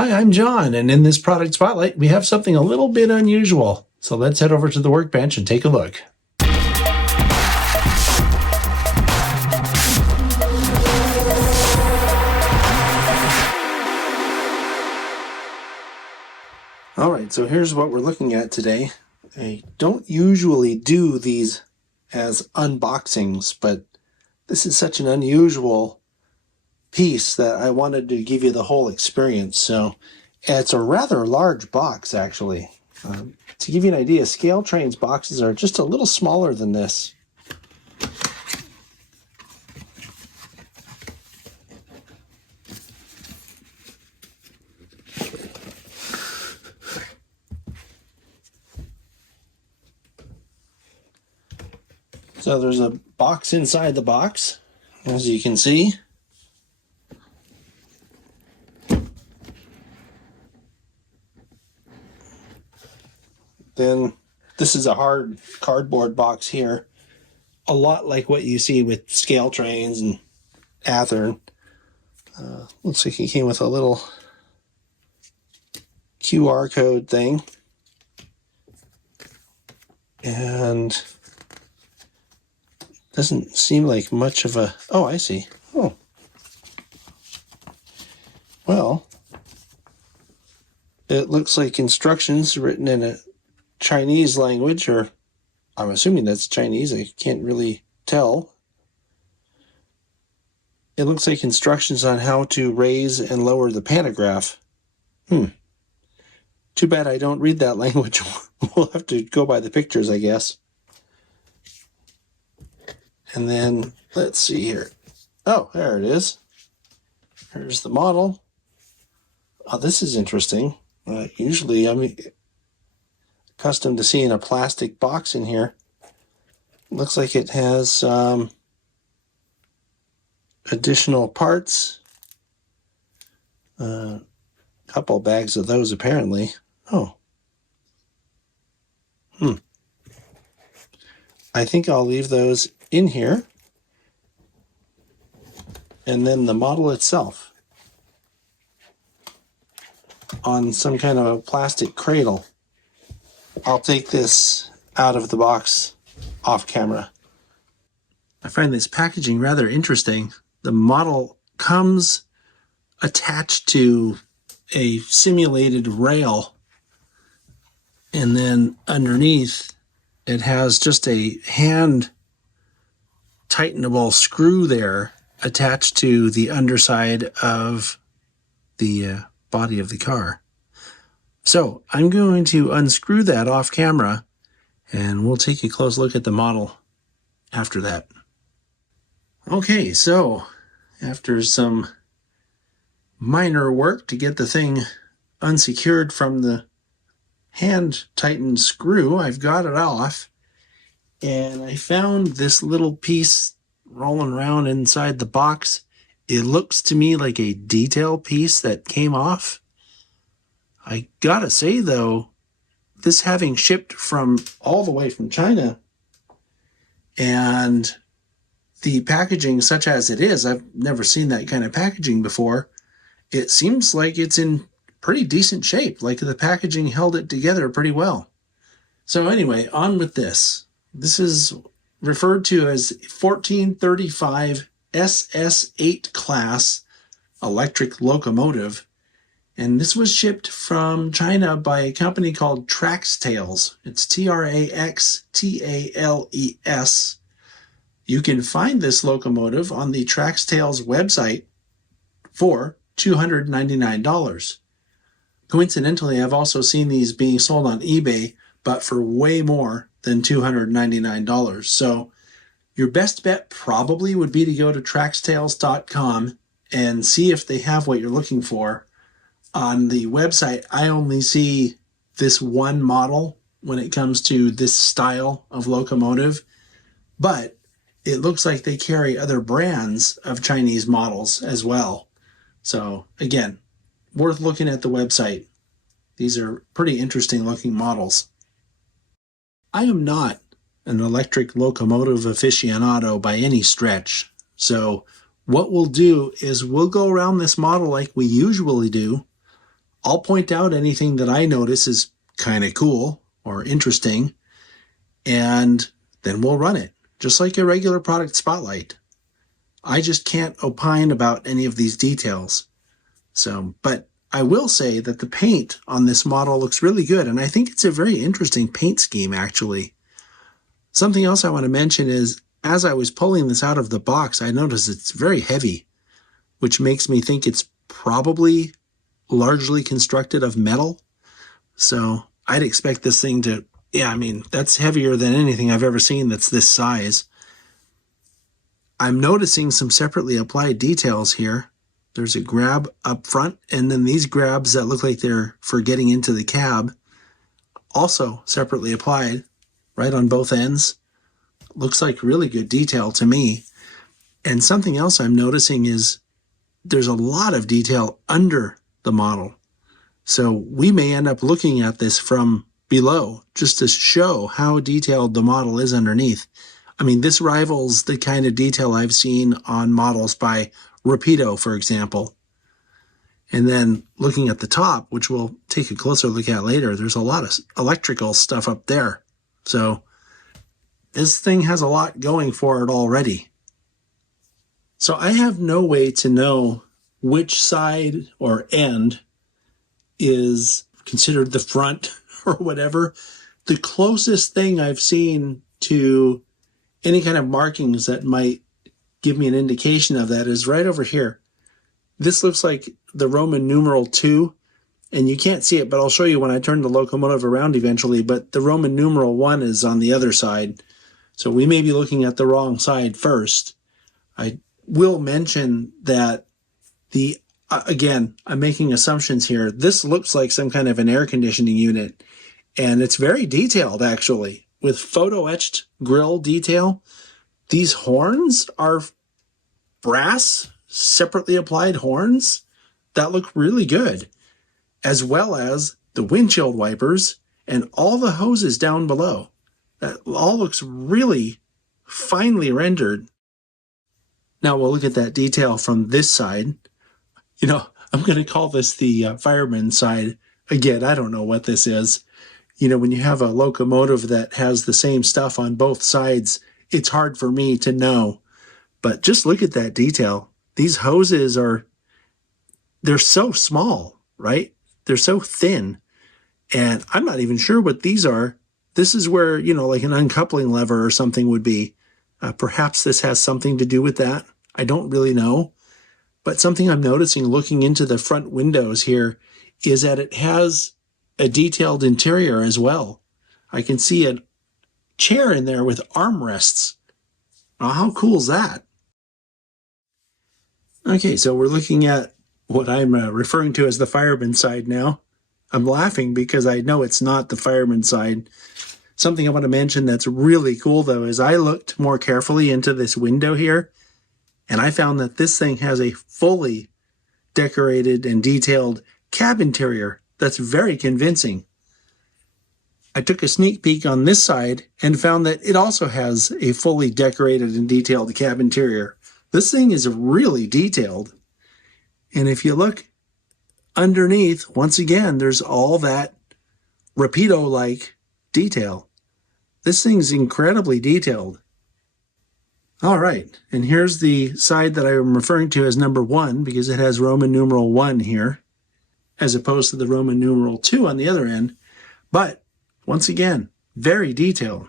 Hi, I'm John, and in this product spotlight, we have something a little bit unusual. So let's head over to the workbench and take a look. All right, so here's what we're looking at today. I don't usually do these as unboxings, but this is such an unusual piece that I wanted to give you the whole experience. So it's a rather large box, actually. To give you an idea, Scale Train's boxes are just a little smaller than this. So there's a box inside the box, as you can see. Then this is a hard cardboard box here, a lot like what you see with Scale Trains and Athearn. Looks like it came with a little QR code thing. And doesn't seem like much of a... Oh, I see. Oh. Well, it looks like instructions written in a Chinese language, or I'm assuming that's Chinese. I can't really tell. It looks like instructions on how to raise and lower the pantograph. Too bad I don't read that language. We'll have to go by the pictures, I guess. And then, let's see here. Oh, there it is. Here's the model. Oh, this is interesting. Usually, I'm accustomed to seeing a plastic box in here. Looks like it has additional parts. A couple bags of those, apparently. Oh. I think I'll leave those in here. And then the model itself on some kind of a plastic cradle. I'll take this out of the box off camera. I find this packaging rather interesting. The model comes attached to a simulated rail, and then underneath it has just a hand tightenable screw there attached to the underside of the body of the car. So I'm going to unscrew that off camera, and we'll take a close look at the model after that. Okay, so after some minor work to get the thing unsecured from the hand tightened screw, I've got it off, and I found this little piece rolling around inside the box. It looks to me like a detail piece that came off. I gotta say though, this having shipped from all the way from China, and the packaging such as it is, I've never seen that kind of packaging before. It seems like it's in pretty decent shape, like the packaging held it together pretty well. So anyway, on with this. This is referred to as 1435 SS8 class electric locomotive. And this was shipped from China by a company called Traxtales. It's Traxtales. You can find this locomotive on the Traxtales website for $299. Coincidentally, I've also seen these being sold on eBay, but for way more than $299. So your best bet probably would be to go to traxtales.com and see if they have what you're looking for. On the website, I only see this one model when it comes to this style of locomotive, but it looks like they carry other brands of Chinese models as well. So again, worth looking at the website. These are pretty interesting looking models. I am not an electric locomotive aficionado by any stretch. So what we'll do is we'll go around this model like we usually do. I'll point out anything that I notice is kind of cool or interesting, and then we'll run it, just like a regular product spotlight. I just can't opine about any of these details. But I will say that the paint on this model looks really good, and I think it's a very interesting paint scheme, actually. Something else I want to mention is, as I was pulling this out of the box, I noticed it's very heavy, which makes me think it's probably largely constructed of metal. So I'd expect this thing to, yeah, I mean, that's heavier than anything I've ever seen that's this size. I'm noticing some separately applied details here. There's a grab up front, and then these grabs that look like they're for getting into the cab, also separately applied, right on both ends. Looks like really good detail to me. And something else I'm noticing is there's a lot of detail under the model. So we may end up looking at this from below just to show how detailed the model is underneath. I mean, this rivals the kind of detail I've seen on models by Rapido, for example. And then looking at the top, which we'll take a closer look at later, there's a lot of electrical stuff up there. So this thing has a lot going for it already. So I have no way to know which side or end is considered the front or whatever. The closest thing I've seen to any kind of markings that might give me an indication of that is right over here. This looks like the Roman numeral 2, and you can't see it, but I'll show you when I turn the locomotive around eventually, but the Roman numeral 1 is on the other side. So we may be looking at the wrong side first. I will mention that again, I'm making assumptions here. This looks like some kind of an air conditioning unit, and it's very detailed, actually, with photo-etched grill detail. These horns are brass, separately applied horns that look really good, as well as the windshield wipers and all the hoses down below. That all looks really finely rendered. Now we'll look at that detail from this side. You know, I'm going to call this the fireman side. Again, I don't know what this is. You know, when you have a locomotive that has the same stuff on both sides, it's hard for me to know. But just look at that detail. These hoses they're so small, right? They're so thin. And I'm not even sure what these are. This is where, you know, like an uncoupling lever or something would be. Perhaps this has something to do with that. I don't really know. But something I'm noticing looking into the front windows here is that it has a detailed interior as well. I can see a chair in there with armrests. Now, how cool is that? Okay, so we're looking at what I'm referring to as the fireman side now. I'm laughing because I know it's not the fireman side. Something I want to mention that's really cool, though, is I looked more carefully into this window here, and I found that this thing has a fully decorated and detailed cab interior that's very convincing. I took a sneak peek on this side and found that it also has a fully decorated and detailed cab interior. This thing is really detailed. And if you look underneath, once again, there's all that Rapido-like detail. This thing's incredibly detailed. All right, and here's the side that I'm referring to as number 1 because it has Roman numeral 1 here, as opposed to the Roman numeral 2 on the other end. But once again, very detailed.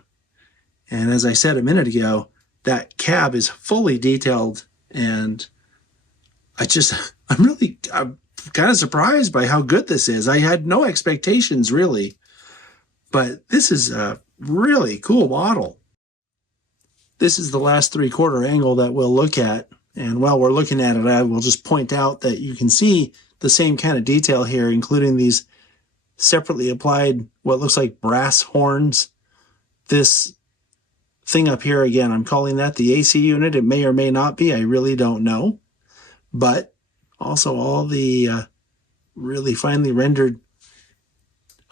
And as I said a minute ago, that cab is fully detailed, and I'm kind of surprised by how good this is. I had no expectations, really. But this is a really cool model. This is the last 3/4 angle that we'll look at. And while we're looking at it, I will just point out that you can see the same kind of detail here, including these separately applied, what looks like brass horns. This thing up here, again, I'm calling that the AC unit. It may or may not be. I really don't know. But also all the really finely rendered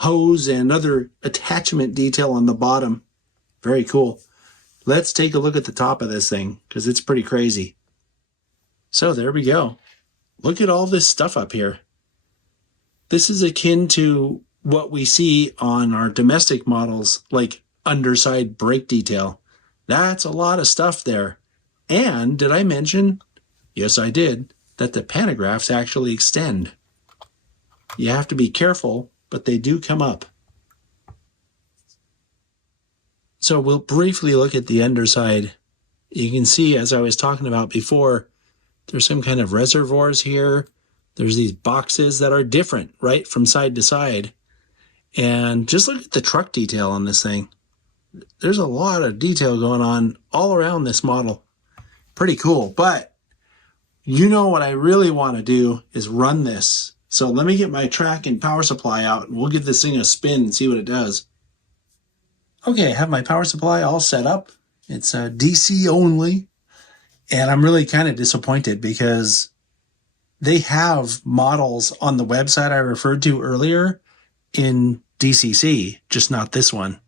hose and other attachment detail on the bottom. Very cool. Let's take a look at the top of this thing because it's pretty crazy. So there we go. Look at all this stuff up here. This is akin to what we see on our domestic models, like underside brake detail. That's a lot of stuff there. And did I mention, yes I did, that the pantographs actually extend. You have to be careful, but they do come up. So we'll briefly look at the underside. You can see, as I was talking about before, there's some kind of reservoirs here. There's these boxes that are different, right, from side to side. And just look at the truck detail on this thing. There's a lot of detail going on all around this model. Pretty cool. But you know what I really want to do is run this. So let me get my track and power supply out, and we'll give this thing a spin and see what it does. Okay, I have my power supply all set up. It's DC only. And I'm really kind of disappointed because they have models on the website I referred to earlier in DCC, just not this one.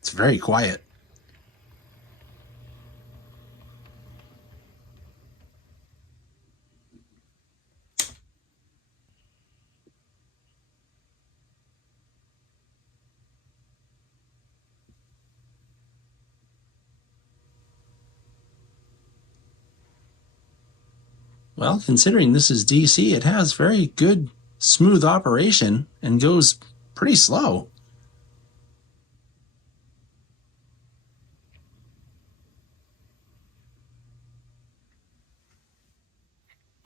It's very quiet. Well, considering this is DC, it has very good smooth operation and goes pretty slow.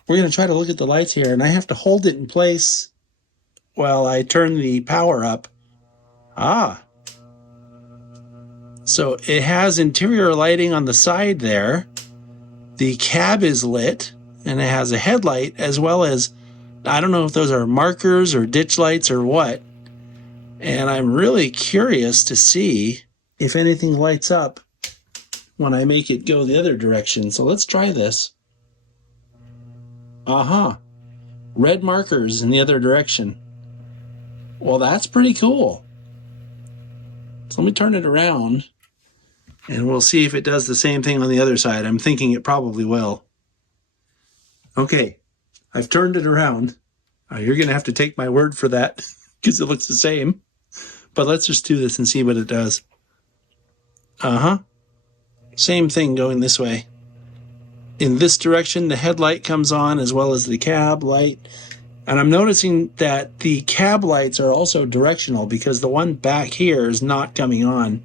We're going to try to look at the lights here, and I have to hold it in place while I turn the power up. So it has interior lighting on the side there. The cab is lit, and it has a headlight as well as, I don't know if those are markers or ditch lights or what. And I'm really curious to see if anything lights up when I make it go the other direction. So let's try this. Red markers in the other direction. Well, that's pretty cool. So let me turn it around and we'll see if it does the same thing on the other side. I'm thinking it probably will. Okay, I've turned it around. You're going to have to take my word for that because it looks the same. But let's just do this and see what it does. Same thing going this way. In this direction, the headlight comes on as well as the cab light. And I'm noticing that the cab lights are also directional because the one back here is not coming on.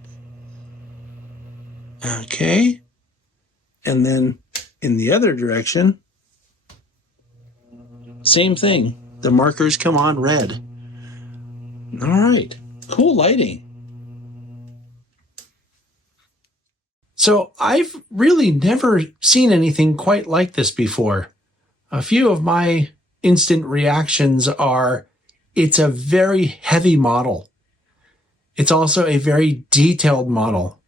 Okay. And then in the other direction, same thing. The markers come on red. All right. Cool lighting. So I've really never seen anything quite like this before. A few of my instant reactions are, it's a very heavy model. It's also a very detailed model.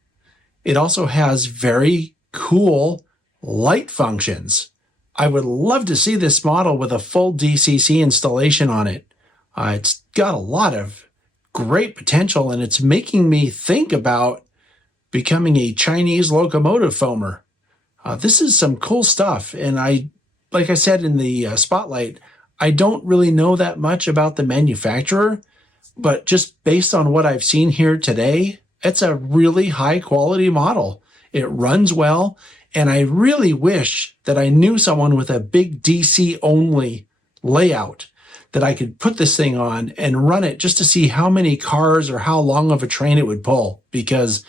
It also has very cool light functions. I would love to see this model with a full DCC installation on it. It's got a lot of great potential, and it's making me think about becoming a Chinese locomotive foamer. This is some cool stuff, and like I said in the spotlight, I don't really know that much about the manufacturer, but just based on what I've seen here today, it's a really high quality model. It runs well, and I really wish that I knew someone with a big DC only layout that I could put this thing on and run it just to see how many cars or how long of a train it would pull, because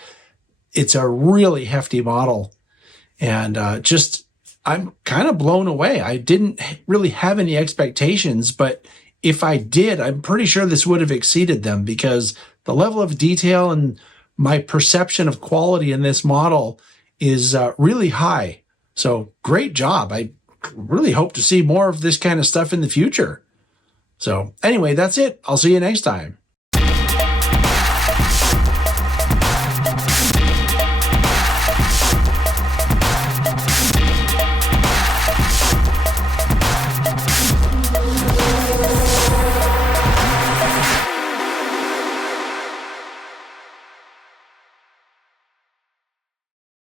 it's a really hefty model. And I'm kind of blown away. I didn't really have any expectations, but if I did, I'm pretty sure this would have exceeded them, because the level of detail and my perception of quality in this model is really high. So great job. I really hope to see more of this kind of stuff in the future. So anyway, that's it. I'll see you next time.